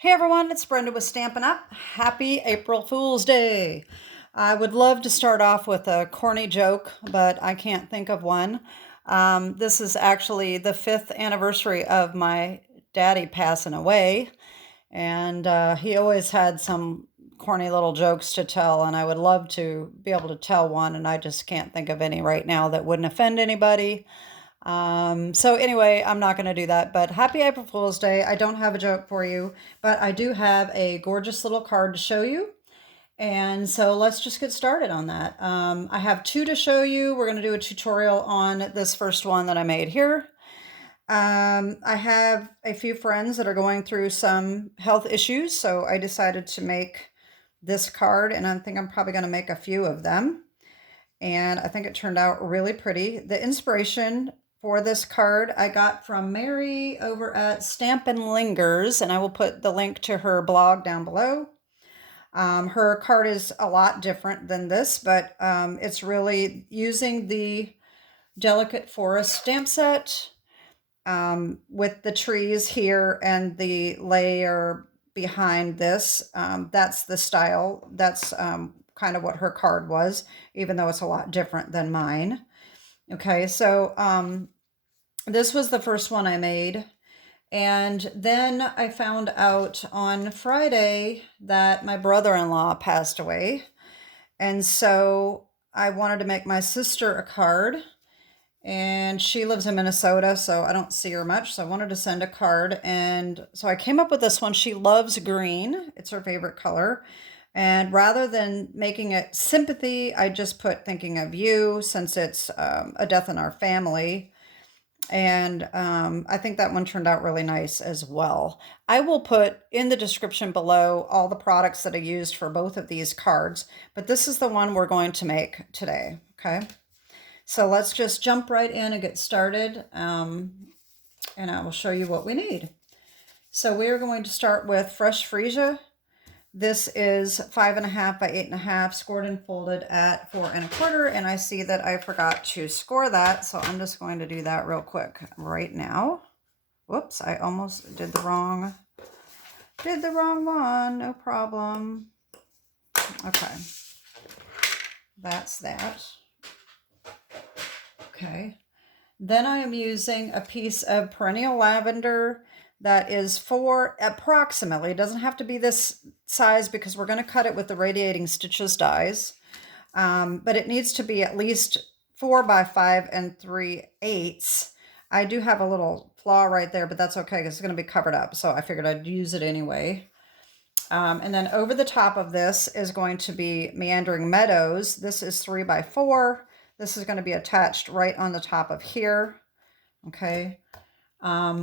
Hey everyone, it's Brenda with Stampin' Up. Happy April Fool's Day. I would love to start off with a corny joke, but I can't think of one. This is actually the 5th anniversary of my daddy passing away, and he always had some corny little jokes to tell, and I would love to be able to tell one, and I just can't think of any right now that wouldn't offend anybody. So anyway, I'm not going to do that, but happy April Fool's Day. I don't have a joke for you, but I do have a gorgeous little card to show you. And so let's just get started on that. I have two to show you. We're going to do a tutorial on this first one that I made here. I have a few friends that are going through some health issues, so I decided to make this card, and I think I'm probably going to make a few of them. And I think it turned out really pretty. The inspiration for this card I got from Mary over at Stampin' Lingers, and I will put the link to her blog down below. Her card is a lot different than this, but it's really using the Delicate Forest stamp set with the trees here and the layer behind this. That's the style. That's kind of what her card was, even though it's a lot different than mine. Okay, so this was the first one I made. And then I found out on Friday that my brother-in-law passed away. And so I wanted to make my sister a card. And she lives in Minnesota, so I don't see her much. So I wanted to send a card. And so I came up with this one. She loves green, it's her favorite color. And rather than making it sympathy, I just put thinking of you since it's a death in our family. And I think that one turned out really nice as well. I will put in the description below all the products that I used for both of these cards, but this is the one we're going to make today, okay? So let's just jump right in and get started, and I will show you what we need. So we are going to start with fresh freesia. This is 5.5 by 8.5, scored and folded at 4 1/4, and I see that I forgot to score that, so I'm just going to do that real quick right now. Whoops, I almost did the wrong one, no problem. Okay, that's that. Okay, then I am using a piece of Perennial Lavendar that is approximately, it doesn't have to be this size because we're going to cut it with the Radiating Stitches dies, but it needs to be at least 4 by 5 3/8. I do have a little flaw right there, but that's okay because it's going to be covered up, so I figured I'd use it anyway. And then over the top of this is going to be Meandering Meadows. This is 3 by 4. This is going to be attached right on the top of here. Okay.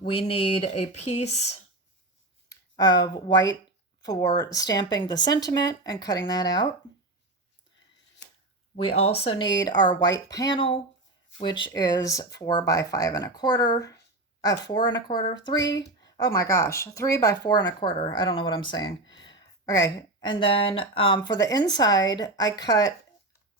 We need a piece of white for stamping the sentiment and cutting that out. We also need our white panel, which is 4 by 5 1/4, 4 1/4, 3. Oh my gosh, 3 by 4 1/4. I don't know what I'm saying. Okay, and then for the inside, I cut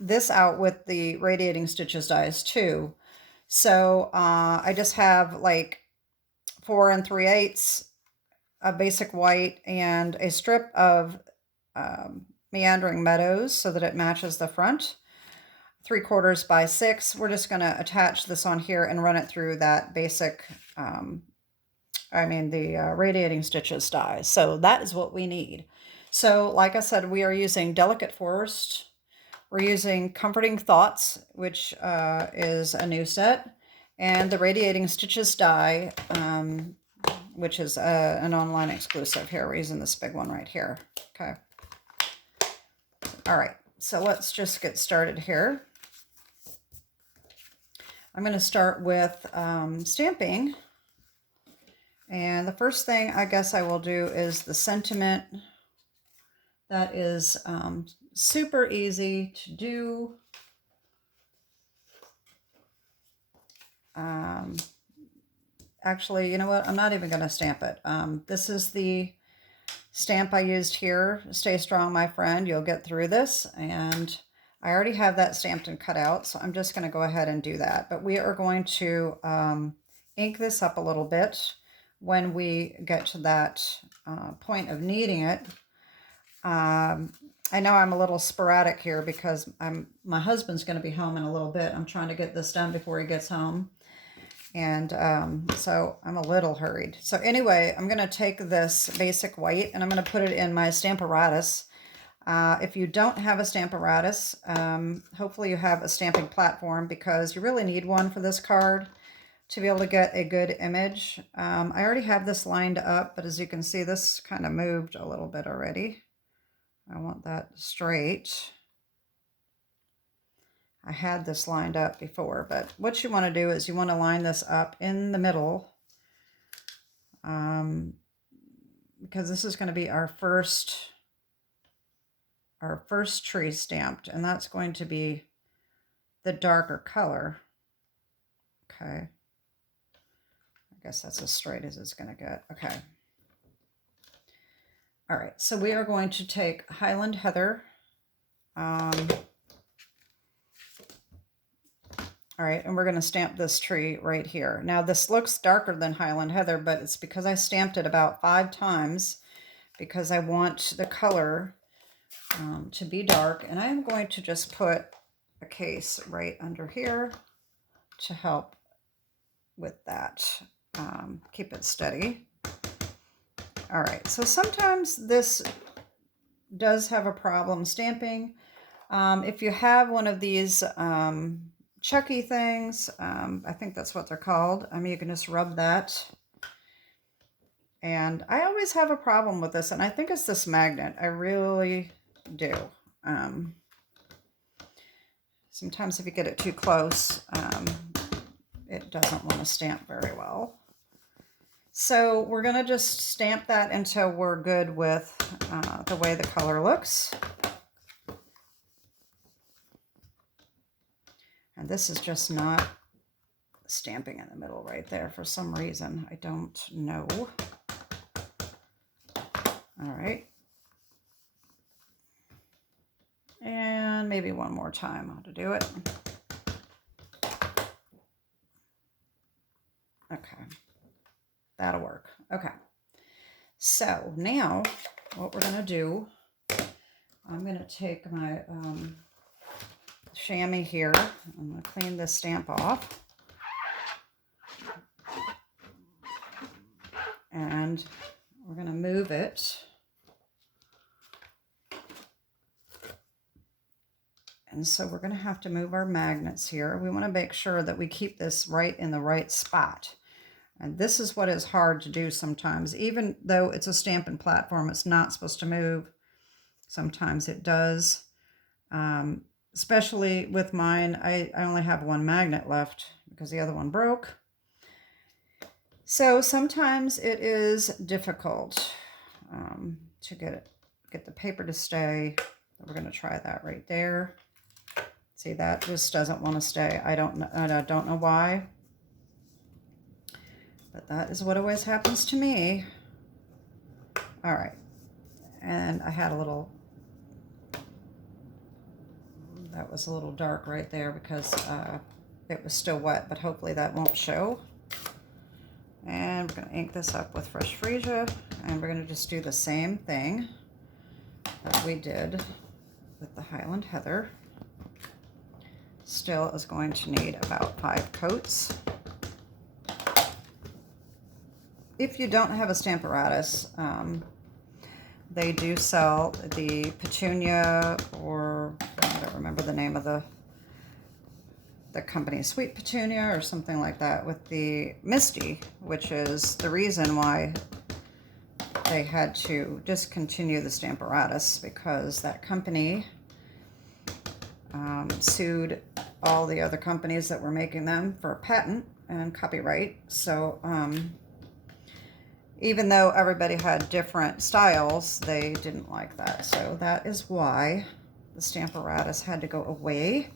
this out with the Radiating Stitches dies too. So I just have like 4 3/8, a basic white, and a strip of Meandering Meadows so that it matches the front. 3/4 by 6. We're just going to attach this on here and run it through that basic, the Radiating Stitches dies. So that is what we need. So like I said, we are using Delicate Forest. We're using Comforting Thoughts, which is a new set, and the Radiating Stitches die, which is an online exclusive. Here, we're using this big one right here. Okay. All right, so let's just get started here. I'm going to start with stamping. And the first thing I guess I will do is the sentiment. That is super easy to do. Actually, you know what? I'm not even going to stamp it. This is the stamp I used here. Stay strong, my friend. You'll get through this. And I already have that stamped and cut out, so I'm just going to go ahead and do that. But we are going to ink this up a little bit when we get to that point of needing it. I know I'm a little sporadic here because my husband's going to be home in a little bit. I'm trying to get this done before he gets home. And so I'm a little hurried. So anyway, I'm going to take this basic white and I'm going to put it in my Stamparatus. If you don't have a Stamparatus, hopefully you have a stamping platform, because you really need one for this card to be able to get a good image. I already have this lined up, but as you can see, this kind of moved a little bit already. I want that straight. I had this lined up before, but what you want to do is you want to line this up in the middle, because this is going to be our first tree stamped, and that's going to be the darker color. Okay. I guess that's as straight as it's going to get. Okay. All right, so we are going to take Highland Heather. All right, and we're going to stamp this tree right here. Now, this looks darker than Highland Heather, but it's because I stamped it about 5 times, because I want the color to be dark. And I'm going to just put a case right under here to help with that. Keep it steady. All right, so sometimes this does have a problem stamping. If you have one of these Chucky things, I think that's what they're called. I mean, you can just rub that. And I always have a problem with this, and I think it's this magnet. I really do. Sometimes if you get it too close, it doesn't want to stamp very well. So we're going to just stamp that until we're good with the way the color looks. And this is just not stamping in the middle right there for some reason. I don't know. All right. And maybe one more time how to do it. Okay. That'll work. Okay. So now what we're going to do, I'm going to take my chamois here. I'm going to clean this stamp off. And we're going to move it. And so we're going to have to move our magnets here. We want to make sure that we keep this right in the right spot. And this is what is hard to do sometimes. Even though it's a stamping platform, it's not supposed to move. Sometimes it does. Especially with mine, I only have one magnet left because the other one broke. So sometimes it is difficult to get the paper to stay. We're going to try that right there. See, that just doesn't want to stay. I don't know why. But that is what always happens to me. All right. And I had a little, that was a little dark right there because it was still wet, but hopefully that won't show. And we're going to ink this up with fresh Freesia, and we're going to just do the same thing that we did with the Highland Heather. Still is going to need about 5 coats. If you don't have a Stamparatus, they do sell the Petunia, or I don't remember the name of the company, Sweet Petunia or something like that, with the Misty, which is the reason why they had to discontinue the Stamparatus, because that company sued all the other companies that were making them for patent and copyright. So even though everybody had different styles, they didn't like that. So that is why the Stamparatus had to go away.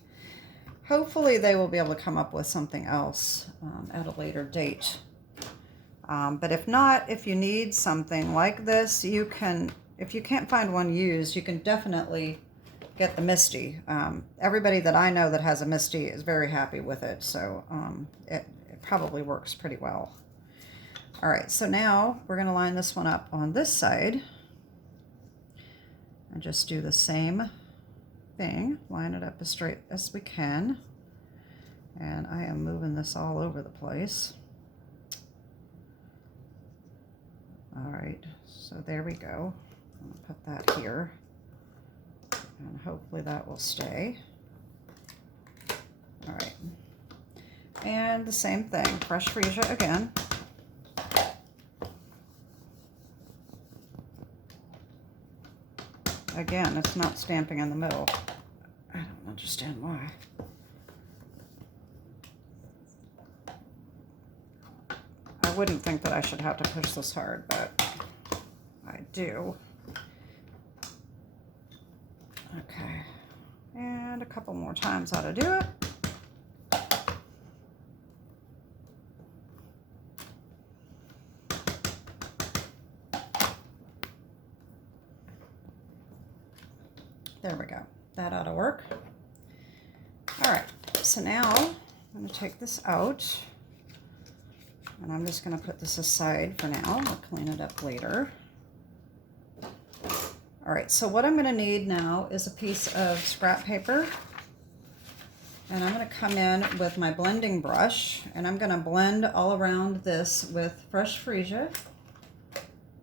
Hopefully they will be able to come up with something else at a later date. But if not, if you need something like this, you can, if you can't find one used, you can definitely get the Misty. Everybody that I know that has a Misty is very happy with it. So it probably works pretty well. All right, so now we're gonna line this one up on this side and just do the same thing. Line it up as straight as we can. And I am moving this all over the place. All right, so there we go. I'm gonna put that here, and hopefully that will stay. All right, and the same thing, fresh freesia again. Again, it's not stamping in the middle. I don't understand why. I wouldn't think that I should have to push this hard, but I do. Okay, and a couple more times how to do it. There we go. That ought to work. All right, so now I'm going to take this out, and I'm just going to put this aside for now. We'll clean it up later. All right, so what I'm going to need now is a piece of scrap paper, and I'm going to come in with my blending brush, and I'm going to blend all around this with fresh freesia.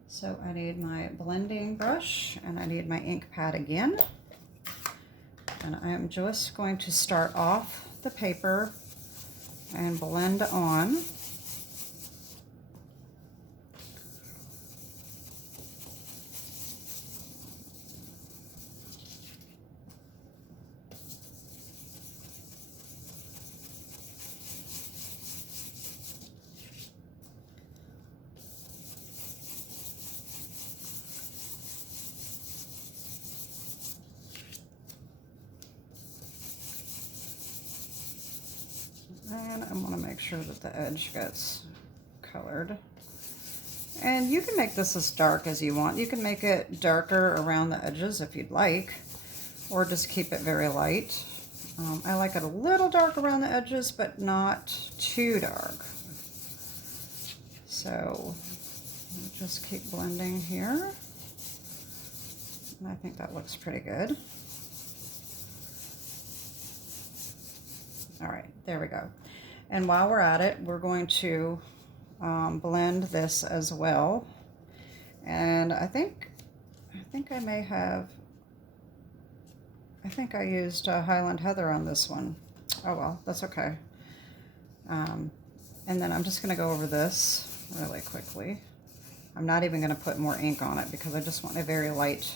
So I need my blending brush, and I need my ink pad again. And I am just going to start off the paper and blend on. And I want to make sure that the edge gets colored. And you can make this as dark as you want. You can make it darker around the edges if you'd like, or just keep it very light. I like it a little dark around the edges, but not too dark. So just keep blending here. And I think that looks pretty good. All right, there we go. And while we're at it, we're going to blend this as well. And I think I may have, I think I used Highland Heather on this one. Oh well, that's okay. And then I'm just gonna go over this really quickly. I'm not even gonna put more ink on it because I just want a very light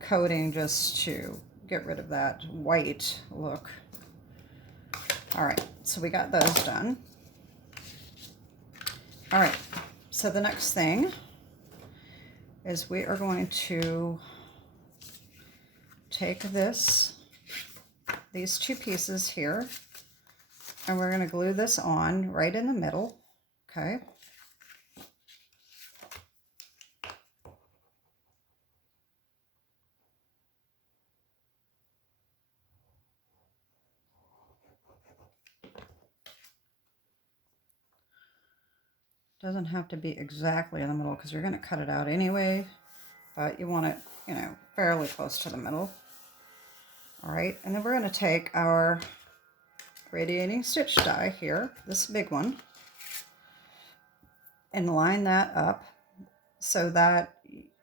coating just to get rid of that white look. All right, so we got those done. All right, so the next thing is we are going to take these two pieces here, and we're going to glue this on right in the middle, okay? Doesn't have to be exactly in the middle because you're going to cut it out anyway, but you want it, you know, fairly close to the middle. All right, and then we're going to take our radiating stitch die here, this big one, and line that up so that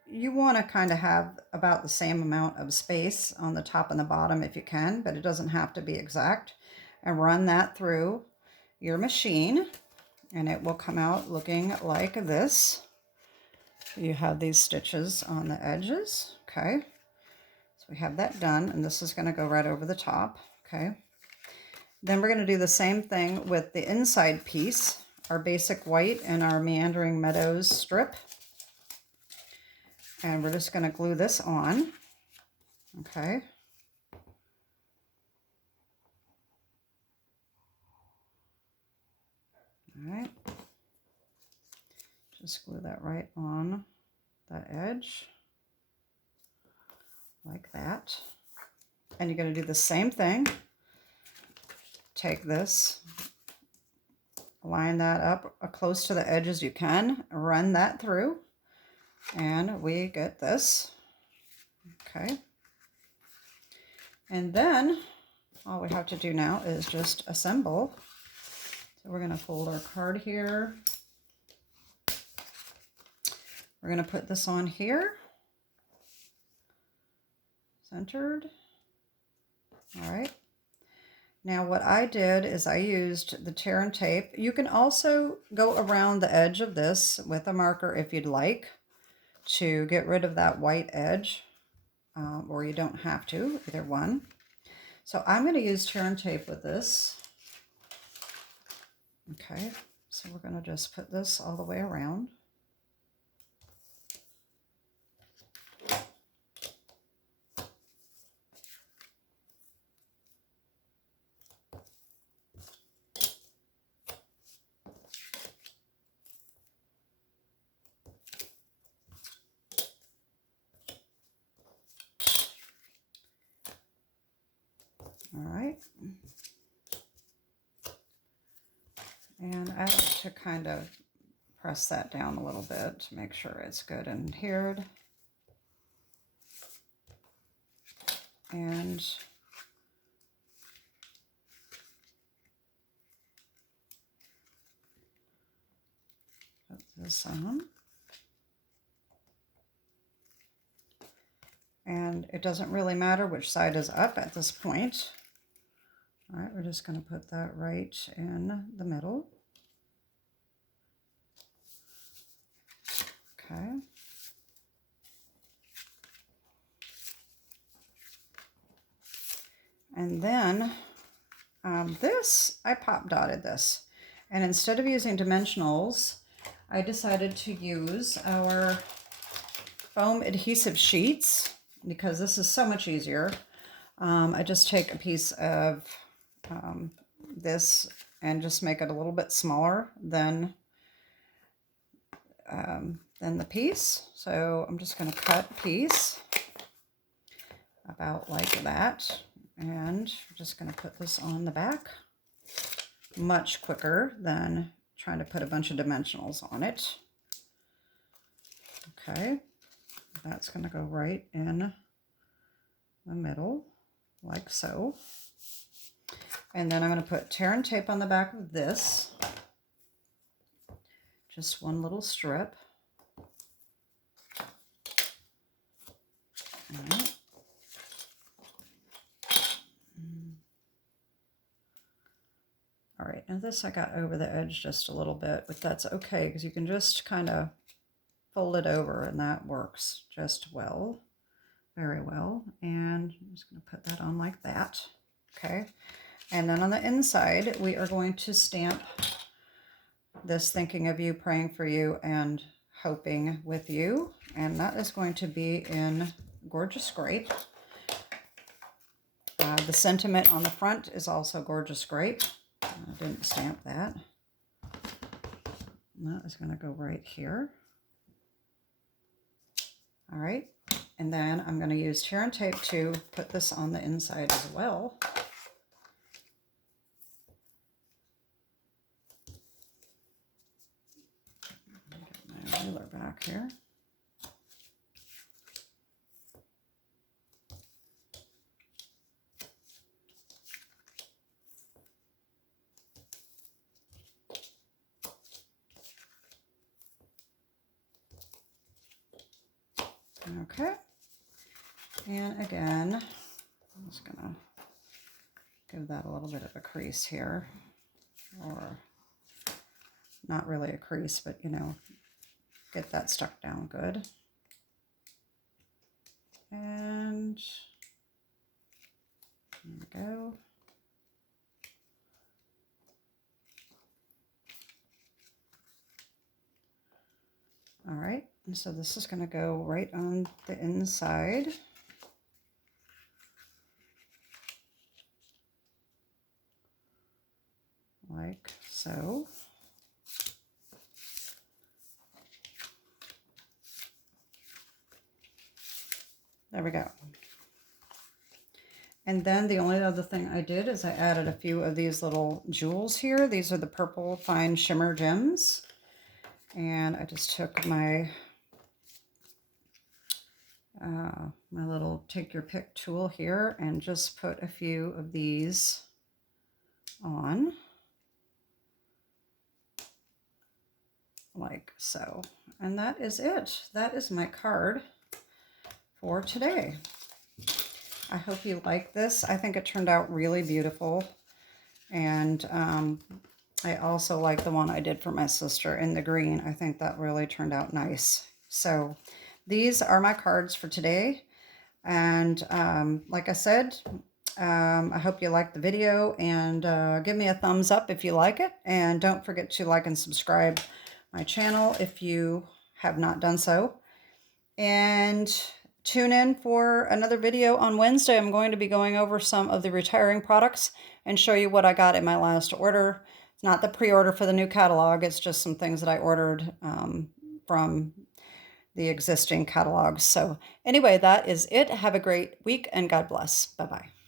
you want to kind of have about the same amount of space on the top and the bottom if you can, but it doesn't have to be exact. And run that through your machine, and it will come out looking like this. You have these stitches on the edges, okay? So we have that done, and this is going to go right over the top, okay? Then we're going to do the same thing with the inside piece, our basic white and our Meandering Meadows strip. And we're just going to glue this on, okay? All right. Just glue that right on the edge, like that. And you're going to do the same thing. Take this line that up close to the edge as you can, run that through, and we get this. Okay. And then all we have to do now is just assemble. So we're going to fold our card here. We're going to put this on here. Centered. All right. Now what I did is I used the tear and tape. You can also go around the edge of this with a marker if you'd like to get rid of that white edge, or you don't have to, either one. So I'm going to use tear and tape with this. Okay, so we're going to just put this all the way around. All right. And I like to kind of press that down a little bit to make sure it's good and adhered. And put this on. And it doesn't really matter which side is up at this point. All right, we're just going to put that right in the middle. Okay. And then this, I pop dotted this. And instead of using dimensionals, I decided to use our foam adhesive sheets because this is so much easier. I just take a piece of this and just make it a little bit smaller than the piece. So I'm just going to cut a piece about like that, and I'm just going to put this on the back. Much quicker than trying to put a bunch of dimensionals on it. Okay, that's going to go right in the middle, like so. And then I'm going to put tear and tape on the back of this. Just one little strip. All right. All right, and this I got over the edge just a little bit, but that's okay because you can just kind of fold it over and that works just well, very well. And I'm just going to put that on like that. Okay, and then on the inside we are going to stamp this thinking of you, praying for you, and hoping with you, and that is going to be in Gorgeous Grape. The sentiment on the front is also Gorgeous Grape. I didn't stamp that. And that is going to go right here. All right, and then I'm going to use tear and tape to put this on the inside as well. Get my ruler back here. Okay, and again, I'm just gonna give that a little bit of a crease here, or not really a crease, but you know, get that stuck down good. And there we go. All right, and so this is going to go right on the inside. Like so. There we go. And then the only other thing I did is I added a few of these little jewels here. These are the purple fine shimmer gems. And I just took my my little take your pick tool here and just put a few of these on like so. And that is it. That is my card for today. I hope you like this. I think it turned out really beautiful. And I also like the one I did for my sister in the green. I think that really turned out nice. So these are my cards for today. And like I said, I hope you liked the video, and give me a thumbs up if you like it. And don't forget to like and subscribe my channel if you have not done so. And tune in for another video on Wednesday. I'm going to be going over some of the retiring products and show you what I got in my last order. It's not the pre-order for the new catalog. It's just some things that I ordered from the existing catalogs. So anyway, that is it. Have a great week and God bless. Bye-bye.